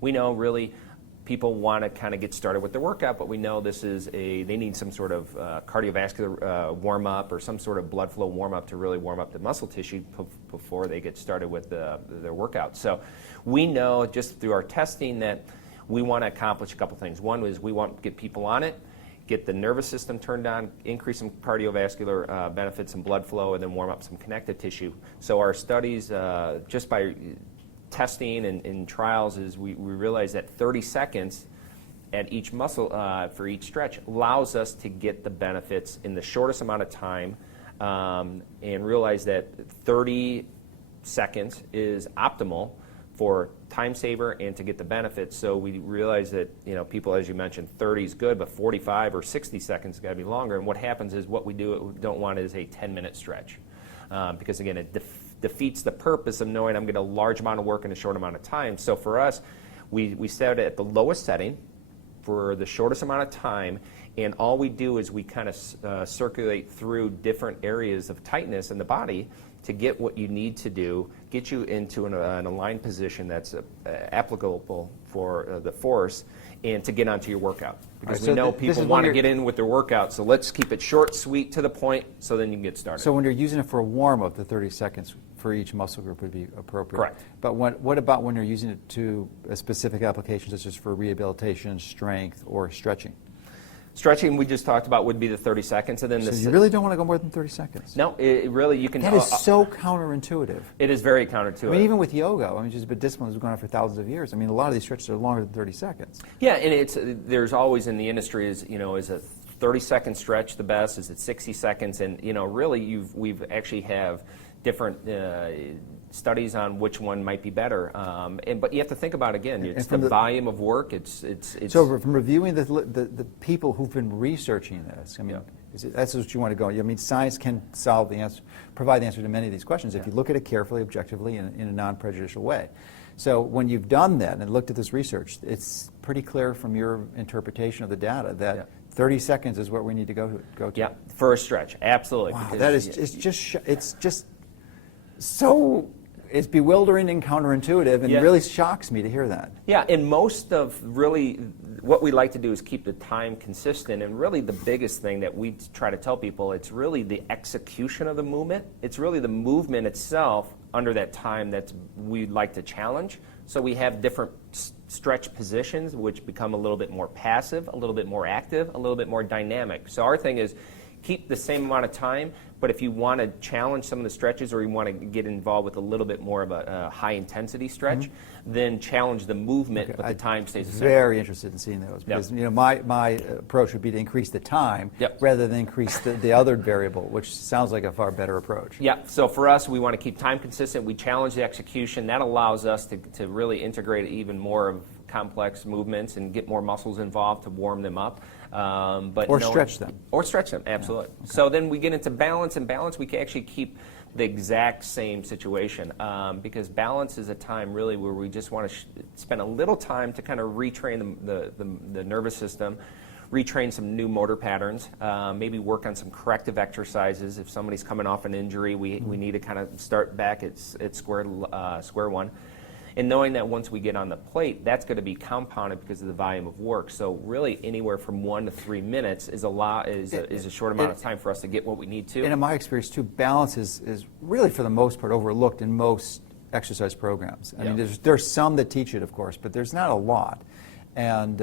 we know really people want to kind of get started with their workout, but we know they need some sort of cardiovascular warm-up or some sort of blood flow warm-up to really warm up the muscle tissue before they get started with their workout. So we know just through our testing that we want to accomplish a couple things. One is we want to get people on it, get the nervous system turned on, increase some cardiovascular benefits and blood flow, and then warm up some connective tissue. So our studies, just by testing and trials, is we realize that 30 seconds at each muscle for each stretch allows us to get the benefits in the shortest amount of time, and realize that 30 seconds is optimal for time saver and to get the benefits. So we realize that, people, as you mentioned, 30 is good, but 45 or 60 seconds has got to be longer. And what happens is what we don't want is a 10-minute stretch, because again, it defeats the purpose of knowing I'm getting a large amount of work in a short amount of time. So for us, we set it at the lowest setting for the shortest amount of time, and all we do is we kind of circulate through different areas of tightness in the body to get what you need to do, get you into an aligned position that's applicable for the force, and to get onto your workout. Because we know people want to get in with their workout, so let's keep it short, sweet, to the point, so then you can get started. So when you're using it for a warm-up, the 30 seconds for each muscle group would be appropriate. Correct. But what about when you're using it to a specific application, such as for rehabilitation, strength, or stretching? Stretching, we just talked about, would be the 30 seconds. And then so you really don't want to go more than 30 seconds? No, it really, you can... That is so counterintuitive. It is very counterintuitive. I mean, even with yoga, just a discipline that's gone on for thousands of years. I mean, a lot of these stretches are longer than 30 seconds. Yeah, and there's always in the industry, is a 30-second stretch the best? Is it 60 seconds? And, really, we've actually have different studies on which one might be better. But you have to think about, again, it's the volume of work. It's So from reviewing the people who've been researching this, that's what you want to go. I mean, science can solve the answer, provide the answer to many of these questions if you look at it carefully, objectively, in a non-prejudicial way. So when you've done that and looked at this research, it's pretty clear from your interpretation of the data that 30 seconds is what we need to go to. Yeah, for a stretch, absolutely. Wow, that is it's just so. It's bewildering and counterintuitive, and it really shocks me to hear that. Yeah, and most of really what we like to do is keep the time consistent, and really the biggest thing that we try to tell people, it's really the execution of the movement. It's really the movement itself under that time that we'd like to challenge. So we have different stretch positions, which become a little bit more passive, a little bit more active, a little bit more dynamic. So our thing is keep the same amount of time, but if you want to challenge some of the stretches or you want to get involved with a little bit more of a high-intensity stretch, then challenge the movement, but the time stays the same. Very interested in seeing those, because my approach would be to increase the time rather than increase the other variable, which sounds like a far better approach. Yeah, so for us, we want to keep time consistent. We challenge the execution. That allows us to really integrate even more of complex movements and get more muscles involved to warm them up. Or stretch them. Or stretch them, absolutely. Yeah, okay. So then we get into balance, and balance we can actually keep the exact same situation, because balance is a time really where we just want to spend a little time to kind of retrain the nervous system, retrain some new motor patterns, maybe work on some corrective exercises. If somebody's coming off an injury, we need to kind of start back at square one. And knowing that once we get on the plate, that's going to be compounded because of the volume of work. So really anywhere from 1 to 3 minutes is a short amount of time for us to get what we need to. And in my experience too, balance is really for the most part overlooked in most exercise programs. I mean, there's some that teach it, of course, but there's not a lot. And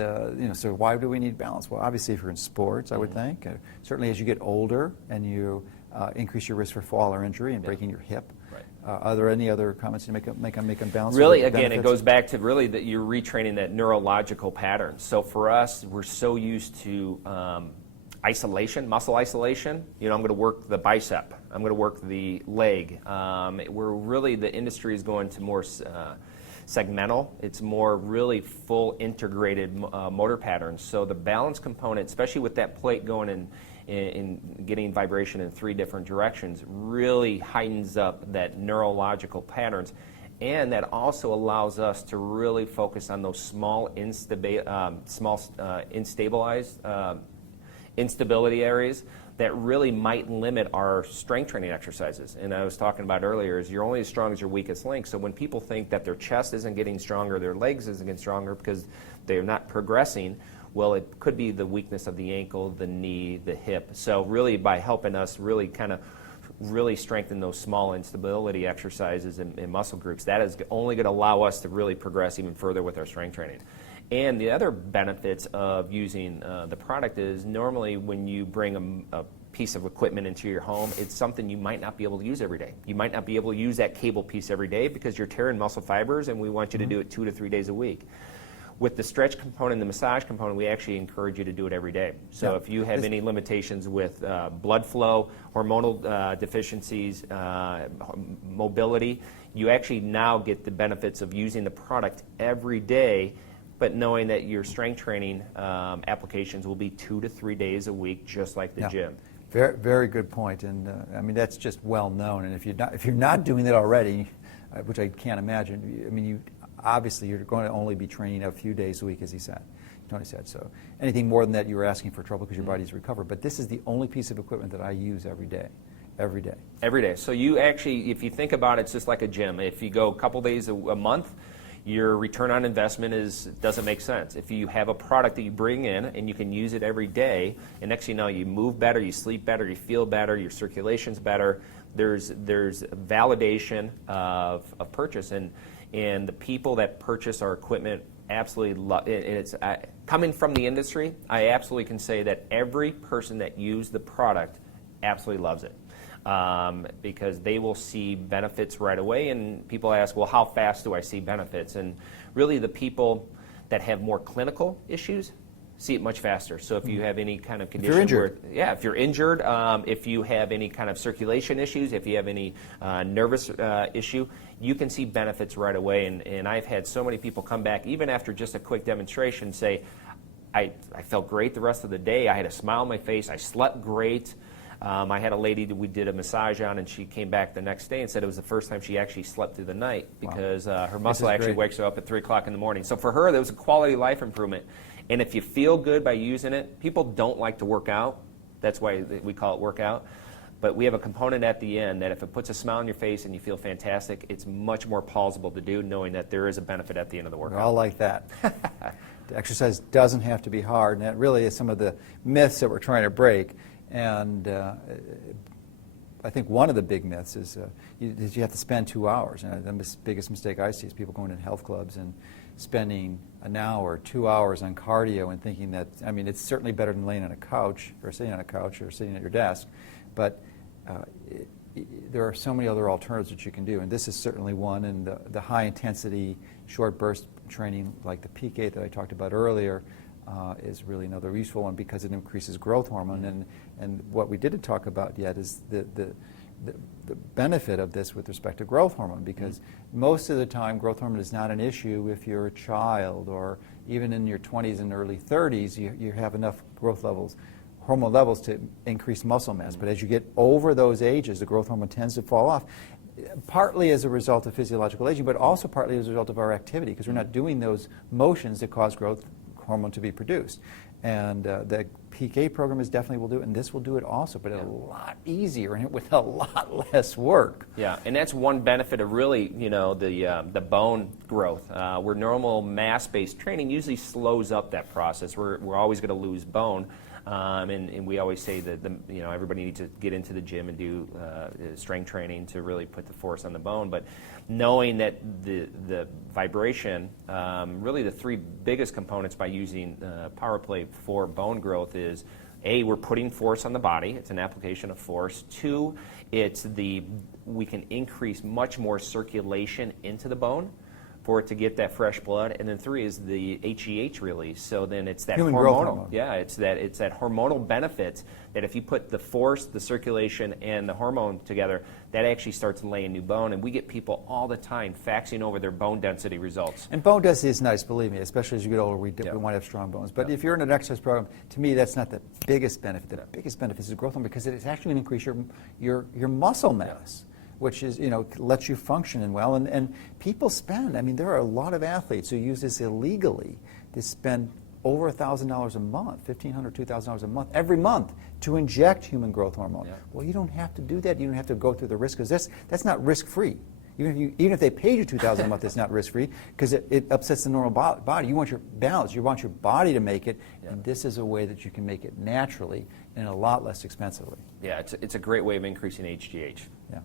so why do we need balance? Well, obviously if you're in sports, I would think. Certainly as you get older and you increase your risk for fall or injury and breaking your hip. Are there any other comments to make on balance? Really, again, it goes back to really that you're retraining that neurological pattern. So for us, we're so used to isolation, muscle isolation. I'm going to work the bicep. I'm going to work the leg. We're really, the industry is going to more segmental. It's more really full integrated motor patterns. So the balance component, especially with that plate going in getting vibration in 3 different directions, really heightens up that neurological patterns, and that also allows us to really focus on those small instability areas that really might limit our strength training exercises. And I was talking about earlier is you're only as strong as your weakest link. So when people think that their chest isn't getting stronger, their legs isn't getting stronger because they're not progressing, well, it could be the weakness of the ankle, the knee, the hip. So really by helping us really kind of really strengthen those small instability exercises and muscle groups, that is only going to allow us to really progress even further with our strength training. And the other benefits of using the product is normally when you bring a piece of equipment into your home, it's something you might not be able to use every day. You might not be able to use that cable piece every day because you're tearing muscle fibers, and we want you to do it 2 to 3 days a week. With the stretch component and the massage component, we actually encourage you to do it every day. So if you have any limitations with blood flow, hormonal deficiencies, mobility, you actually now get the benefits of using the product every day, but knowing that your strength training applications will be 2 to 3 days a week, just like the gym. Very, very good point, and I mean that's just well known. And if you're not doing that already, which I can't imagine, I mean obviously you're going to only be training a few days a week, as Tony said. So anything more than that, you were asking for trouble because your body's recovered. But this is the only piece of equipment that I use every day. Every day. Every day. So you actually, if you think about it, it's just like a gym. If you go a couple days a month, your return on investment doesn't make sense. If you have a product that you bring in and you can use it every day, and next thing you know, you move better, you sleep better, you feel better, your circulation's better, there's validation of purchase. And the people that purchase our equipment absolutely love it. It's coming from the industry, I absolutely can say that every person that used the product absolutely loves it. Because they will see benefits right away, and people ask, well, how fast do I see benefits? And really the people that have more clinical issues see it much faster. So if you have any kind of condition, if you're injured, if you're injured, if you have any kind of circulation issues, if you have any nervous issue, you can see benefits right away. And I've had so many people come back, even after just a quick demonstration, say, I felt great the rest of the day. I had a smile on my face. I slept great. I had a lady that we did a massage on, and she came back the next day and said it was the first time she actually slept through the night because her muscle actually wakes her up at 3 o'clock in the morning. So for her, there was a quality of life improvement. And if you feel good by using it, people don't like to work out. That's why we call it workout. But we have a component at the end that if it puts a smile on your face and you feel fantastic, it's much more plausible to do, knowing that there is a benefit at the end of the workout. We're all like that. The exercise doesn't have to be hard, and that really is some of the myths that we're trying to break. And I think one of the big myths is you have to spend 2 hours. And the biggest mistake I see is people going to health clubs and spending an hour, 2 hours on cardio and thinking that, I mean, it's certainly better than laying on a couch or sitting on a couch or sitting at your desk, but there are so many other alternatives that you can do, and this is certainly one. And the high-intensity, short burst training like the PK that I talked about earlier is really another useful one because it increases growth hormone. And what we didn't talk about yet is the benefit of this with respect to growth hormone, because most of the time growth hormone is not an issue if you're a child, or even in your 20s and early 30s you have enough growth levels, hormone levels, to increase muscle mass. But as you get over those ages, the growth hormone tends to fall off, partly as a result of physiological aging, but also partly as a result of our activity, because we're not doing those motions that cause growth hormone to be produced. And the PK program definitely will do it, and this will do it also, but a lot easier and with a lot less work. Yeah, and that's one benefit of really, the bone growth. Where normal mass-based training usually slows up that process. We're always going to lose bone. And we always say that everybody needs to get into the gym and do strength training to really put the force on the bone. But knowing that the vibration, really the three biggest components by using Power Play for bone growth is, A, we're putting force on the body. It's an application of force. 2, we can increase much more circulation into the bone for it to get that fresh blood. And then 3 is the HGH release. So then it's that human hormonal, growth hormone. Yeah, it's that hormonal benefit that if you put the force, the circulation, and the hormone together, that actually starts laying new bone. And we get people all the time faxing over their bone density results. And bone density is nice, believe me, especially as you get older. We want to have strong bones. But if you're in an exercise program, to me, that's not the biggest benefit. The biggest benefit is growth hormone, because it's actually going to increase your muscle mass, which is, lets you function well. And people spend, there are a lot of athletes who use this illegally. They spend over $1,000 a month, $1,500, $2,000 a month, every month to inject human growth hormone. Yeah. Well, you don't have to do that. You don't have to go through the risk, because that's not risk-free. Even if they paid you $2,000 a month, it's not risk-free, because it upsets the normal body. You want your balance. You want your body to make it, and this is a way that you can make it naturally and a lot less expensively. Yeah, it's a great way of increasing HGH. Yeah.